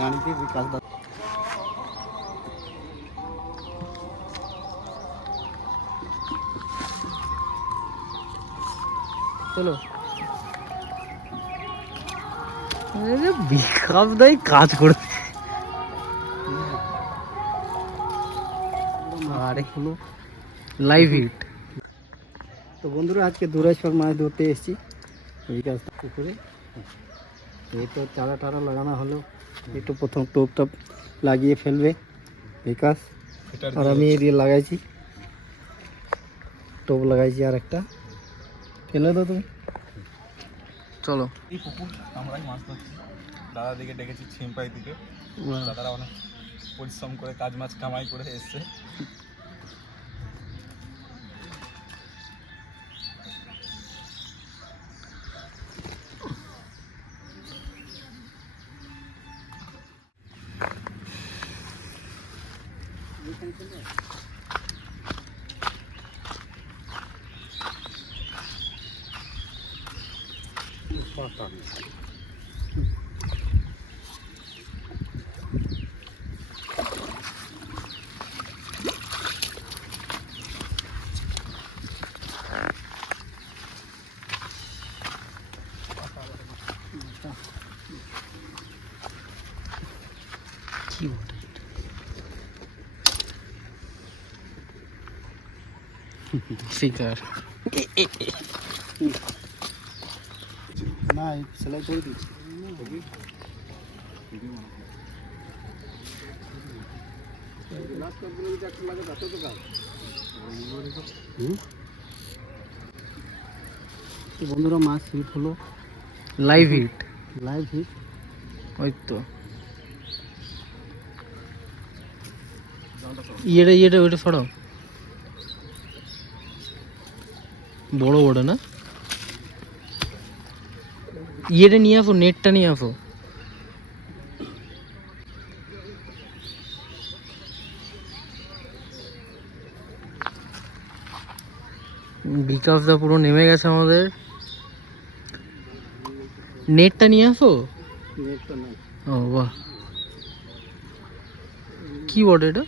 গাড়িতে বিকাশ দা চলো। বিকাশ দাই কাজ করছে আরে হলো লাইভ হিট। তো বন্ধুরা আজকে দুরাইশপাক মাছ ধরতে এসেছি বিকাশ পুকুরে। এই তো চারা টারা লাগানো হলো, একটু প্রথম টোপ টাপ লাগিয়ে ফেলবে বিকাশ, আর আমি এদিকে লাগাইছি টোপ লাগাইছি আর একটা ফেলে দাও তুমি। চলো এই পুকুর আমরাই মাছ ধরছি, দাদা দিকে ডেকেছি ছিমপাই দিকে, দাদারা অনেক পরিশ্রম করে কাজ মাছ কামাই করে এসছে। ফিগার না সেলাই করে দিচ্ছি। বন্ধুরা মাছ হিট হলো, লাইভ হিট ওই তো ইয়েটা ওইটা ফড়াও, বড় বড় না ইয়েটা নিয়ে আসো, নেটটা নিয়ে আসো। বিকাশদা পুরো নেমে গেছে আমাদের, নেটটা নিয়ে আসো। ও বাহ, কি বড় এটা?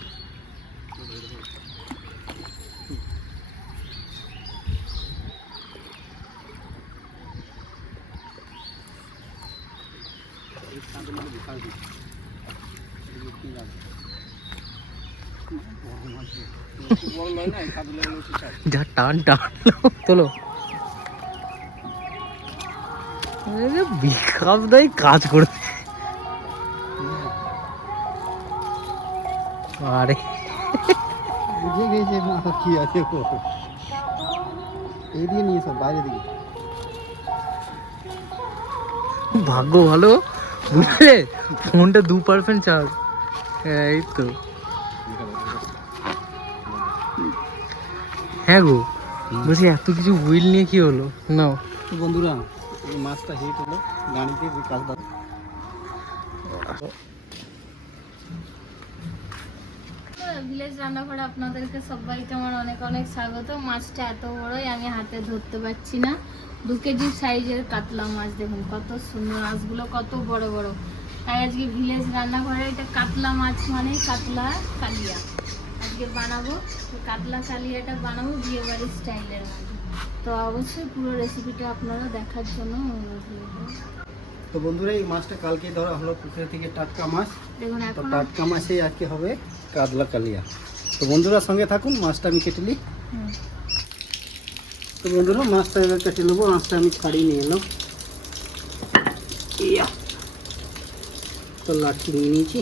যা টান তোলো। বিকাশ দাই কাজ করছে আরে বুঝে গেছে কি আছে এই দিয়ে নিয়ে সব বাইরে দিকে। ভাগ্য ভালো বুঝলে, ফোনটা 2% চার্জ। এই তো হ্যাঁ গো, বলছি এত কিছু হুইল নিয়ে কি হলো নাও। বন্ধুরা মাছটা হিট হলো গাড়িতে বিকাশ দা। ভিলেজ রান্নাঘরে আপনাদেরকে সবাইকে আমার অনেক অনেক স্বাগত। মাছটা এত বড়ই আমি হাতে ধরতে পারছি না, 2 কেজি সাইজের কাতলা মাছ। দেখুন কত সুন্দর, মাছগুলো কত বড় বড়। তাই আজকে ভিলেজ রান্নাঘরে এটা কাতলা মাছ মানে কাতলা কালিয়া আজকে বানাবো। কাতলা কালিয়াটা বানাবো বিয়ে বাড়ির স্টাইলের মধ্যে। তো অবশ্যই পুরো রেসিপিটা আপনারা দেখার জন্য অনুরোধ করব। তো বন্ধুরা এই মাছটা কালকে ধরা হলো পুকুর থেকে, টাটকা মাছ। দেখুন তো এখন টাটকা মাছেই আজকে হবে কাতলা কালিয়া। তো বন্ধুরা সঙ্গে থাকুন, মাছটা আমি কেটে নিই। তো বন্ধুরা মাছটা এবার কেটে নেবো, মাছটা আমি ছাড়িয়ে নিয়ে এলাম। তো লাঠি নিয়ে নিয়েছি।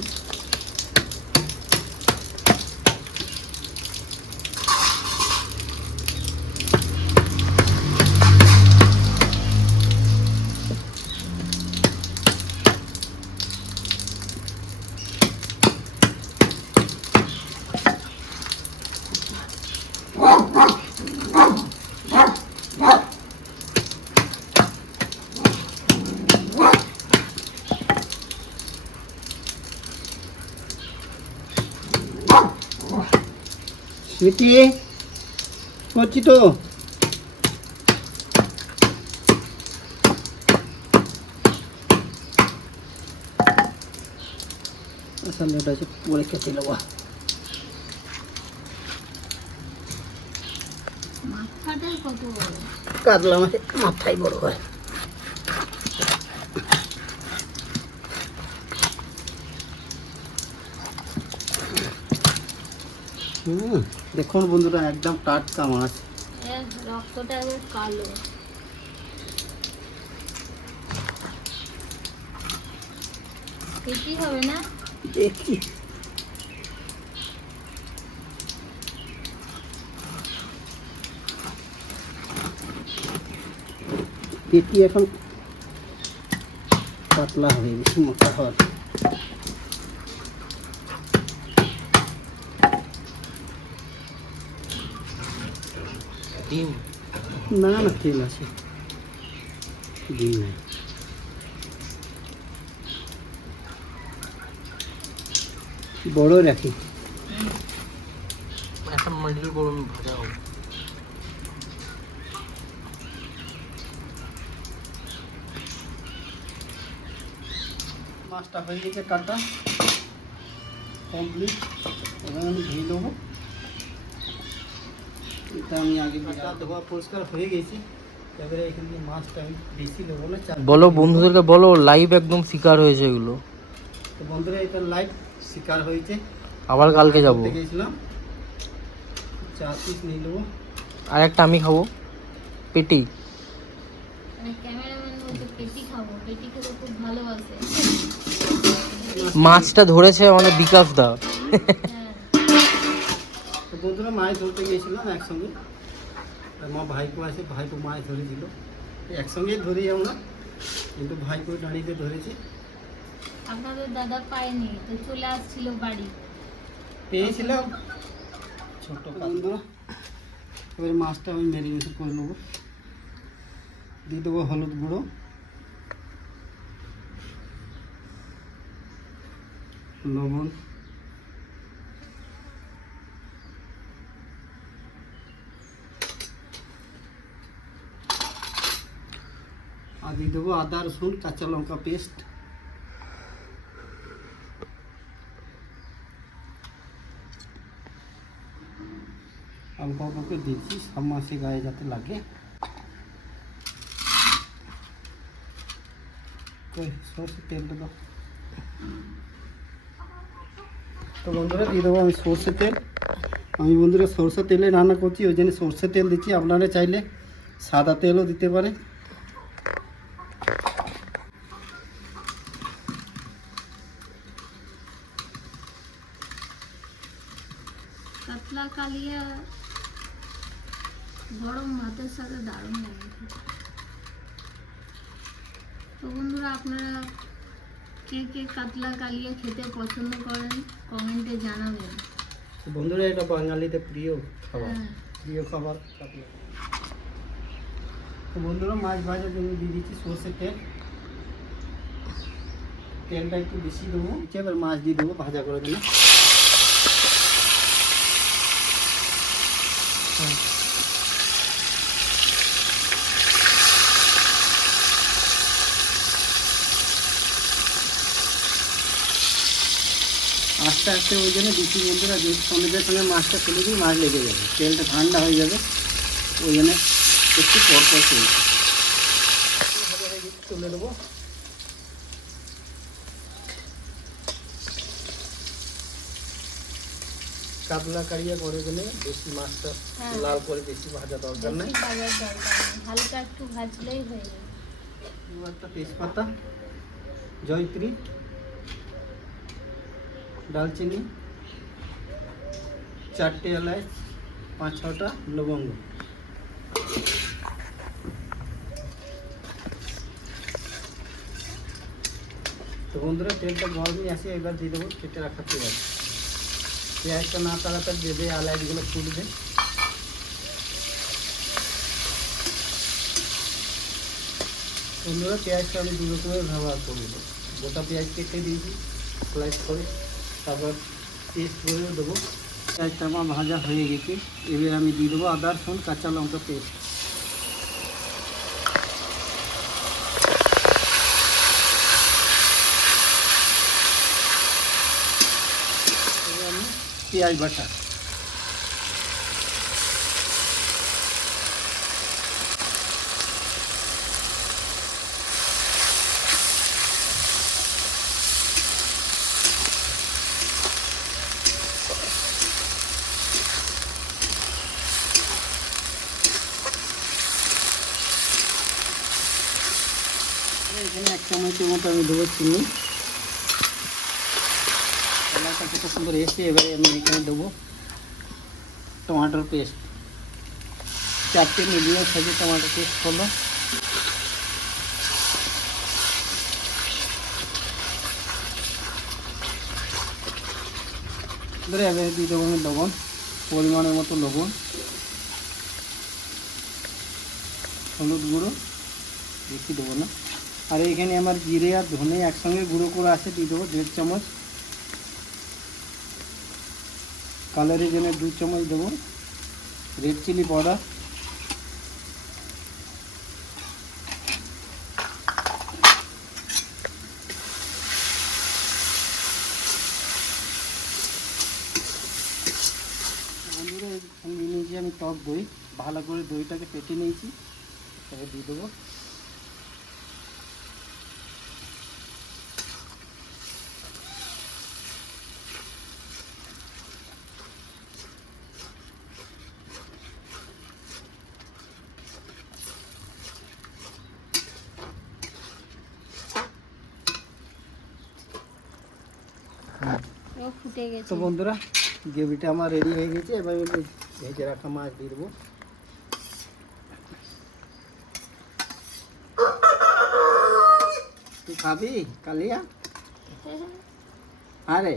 মিটি করছি তো। আসলে এটা হচ্ছে পরে কেটে নেবো। মাথাটা কত বড়, কাতলা মাছের মাথাই বড় হয়। দেখুন বন্ধুরা একদম টাটকা মাছ। এর রক্তটা একবার কালো। পেটি হবে না? দেখছি পেটি এখন পাতলা হবে, বেশি মোটা হওয়ার। ডিম না না তেল আছে, ডিম নেই। বড় রাখি, একটা মিডল গরম ভাজা হবে। মাছটা হয়ে গেছে কাটা কমপ্লিট। এবার আমি ধুয়ে দেবো। এটা আমি আগে কাটা ধোয়া পরিষ্কার হয়ে গেছি। এবারে এখান থেকে মাছটা আমি বেশি দেবো না। বলো বন্ধুদেরকে বলো, লাইভ একদম শিকার হয়েছে এগুলো। তো বন্ধুরা এটা লাইভ শিকার হয়েছে। আবার কালকে যাব। ধরতে গেছিলাম, 4 পিস নিয়ে নেবো। আর একটা আমি খাবো, পেটি। মানে ক্যামেরাম্যান বলছে পেটি খাবো, পেটি খেতে খুব ভালোবাসে। মাছটা ধরেছে মানে বিকাশ দা। হ্যাঁ, তো বন্ধুরা মাছ ধরতে গিয়েছিলাম একসঙ্গে। আর মা ভাইপো আছে, ভাইপো মাছ ধরেছিল। একসঙ্গেই ধরি আমরা, কিন্তু ভাইপো দাঁড়িয়ে ধরেছি। আপনাদের দাদা পায়নি তো চলে আসছিল বাড়ি। পেয়েছিলাম ছোট বন্ধুরা। এবার মাছটা আমি ম্যারিনেশন করে নেবো। দিয়ে দেবো হলুদ গুঁড়ো, লবণ, আর দিয়ে দেবো আদা রসুন কাঁচা লঙ্কা পেস্ট। অল্প অল্প করে দিচ্ছি, সব মাছে গায়ে যাতে লাগে। সরষের তেলটা দাও। তো বন্ধুরা দিয়ে দেবো আমি সরষের তেল। আমি বন্ধুরা সরষের তেলে রান্না করছি, ওই জন্য সরষের তেল দিচ্ছি। আপনারা চাইলে সাদা তেলও দিতে পারে। কাতলা কালিয়া গরম ভাতের সাথে দারুণ লাগে। তো বন্ধুরা আপনারা কে কে কাতলা কালিয়া খেতে পছন্দ করেন কমেন্টে জানাবেন। তো বন্ধুরা এটা বাঙালিদের প্রিয় খাবার, হ্যাঁ। প্রিয় খাবার কাতলা। তো বন্ধুরা মাছ ভাজার জন্য দিয়ে দিচ্ছি সরষের তেল। তেলটা একটু বেশি দেবো। এবার মাছ দিয়ে দেবো ভাজা করে দিলে। আস্তে আস্তে ওই জন্য দিচ্ছি বন্ধুরা, যে সঙ্গে সঙ্গে মাছটা ফেলে দিই মাছ লেগে যাবে, তেলটা ঠান্ডা হয়ে যাবে। ওই জন্য একটু পর পর চলছে। তুলে দেবো। কাতলা কারিয়া করে গেলে বেশি মাছটা হ্যাঁ। লাল করে বেশি ভাজা দরকার নেই। বেশি ভাজার দরকার নেই, হালকা একটু ভাজলেই হয়ে যাবে। একটা তেজপাতা, জয়ত্রী, দালচিনি, 4টে এলাচ, 5-6টা লবঙ্গ। তো বন্ধুরা তেলটা গরমই আসে। এবার দিয়ে দেবো কেটে রাখা পেঁয়াজ। পেঁয়াজটা না তাড়াতাড়ি দেবে, এলাচগুলো ফুটবে। বন্ধুরা পেঁয়াজটা আমি 2 রকমের ব্যবহার করবো। গোটা পেঁয়াজ কেটে দিয়েছি স্লাইস করে, তারপর পেস্ট করে দেবো। পেঁয়াজটা আমার ভাজা হয়ে গেছে। এবার আমি দিয়ে দেবো আদা রসুন কাঁচা লঙ্কা পেস্ট। পেঁয়াজ বাটা, এখানে 1 চামচের মতো আমি দেবো চিনি। কালারটা কত সুন্দর এসে, এবারে আমি এখানে দেবো টমেটোর পেস্ট, 4টে মিডিয়াম সাইজের টমেটো পেস্ট হলো। এবারে এবারে দিয়ে দেবো আমি লবণ, পরিমাণের মতো লবণ, হলুদ গুঁড়ো বেশি দেবো না। আর এখানে আমার জিরে আর ধনে একসঙ্গে গুঁড়ো করে আছে, দিয়ে দেবো 1.5 চামচ। কালারের জন্য 2 চামচ দেবো রেড চিলি পাউডার, বন্ধুরা নিয়ে নিয়েছি আমি টক দই, ভালো করে দইটাকে ফেটে নিয়েছি, তবে দিয়ে দেবো। ও ফুটে গেছে। তো বন্ধুরা গ্রেভিটা আমার রেডি হয়ে গেছে, এবার আমি ভেজে রাখা মাছ দিয়ে দেবো। তুই খাবি কালিয়া? আরে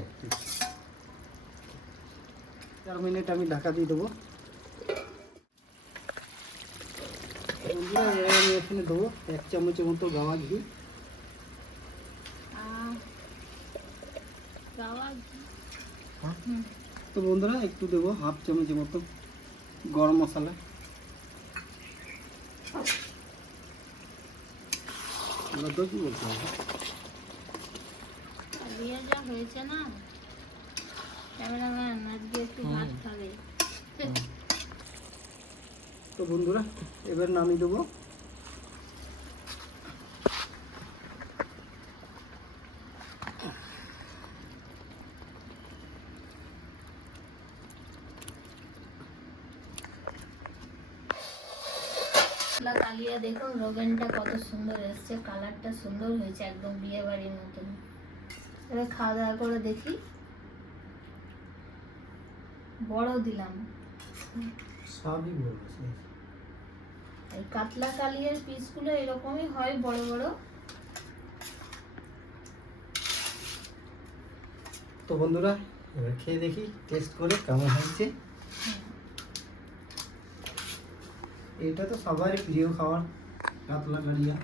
4 মিনিট আমি ঢাকা দিয়ে দেবো। বন্ধুরা এবার আমি এখানে দেবো 1 চামচের মতো গাওয়া ঘি। তো বন্ধুরা একটু দেবো 1/2 চামচের মতো গরম মশলা, তো কি বলতে হবে, দিয়ে যা হয়েছে না ক্যামেরাম্যান আজকে একটু ভাত খাবে। তো বন্ধুরা এবার নামিয়ে দেবো। কালিয়া দেখুন রোগেনটা কত সুন্দর এসছে, কালারটা সুন্দর হয়েছে, একদম বিয়ে বাড়ির মতন। এবার খাওয়া দাওয়া করে দেখি। বড় দিলাম, সবই বলবো, এই কাতলা কালিয়ার পিসগুলো এরকমই হয়, বড় বড়। তো বন্ধুরা এবার খেয়ে দেখি টেস্ট করে কেমন হয়েছে। এটা তো সবারই প্রিয় খাবার, কাতলা কালিয়া।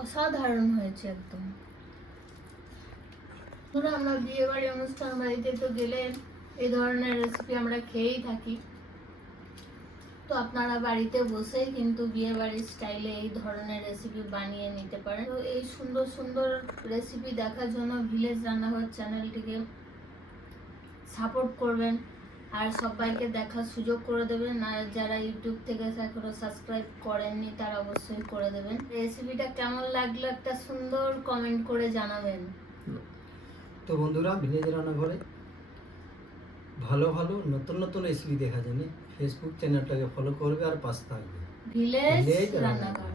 অসাধারণ হয়েছে একদম। আমরা বিয়ে বাড়ি অনুষ্ঠান বাড়িতে তো গেলে এই ধরনের রেসিপি আমরা খেয়েই থাকি। তো আপনারা বাড়িতে বসেই কিন্তু বিয়ে বাড়ির স্টাইলে এই ধরনের রেসিপি বানিয়ে নিতে পারেন। তো এই সুন্দর সুন্দর রেসিপি দেখার জন্য ভিলেজ রান্নাঘর চ্যানেলটিকে সাপোর্ট করবেন আর সবাইকে দেখার সুযোগ করে দেবেন। আর যারা ইউটিউব থেকে এখনো সাবস্ক্রাইব করেননি তারা অবশ্যই করে দেবেন। রেসিপিটা কেমন লাগলো একটা সুন্দর কমেন্ট করে জানাবেন। তো বন্ধুরা ভিলেজ রান্নাঘরে ভালো ভালো নতুন নতুন রেসিপি দেখার জন্য ফেসবুক চ্যানেলটাকে ফলো করবে আর পাশে থাকবে ভিলেজ ভিলেজ রান্নাঘর।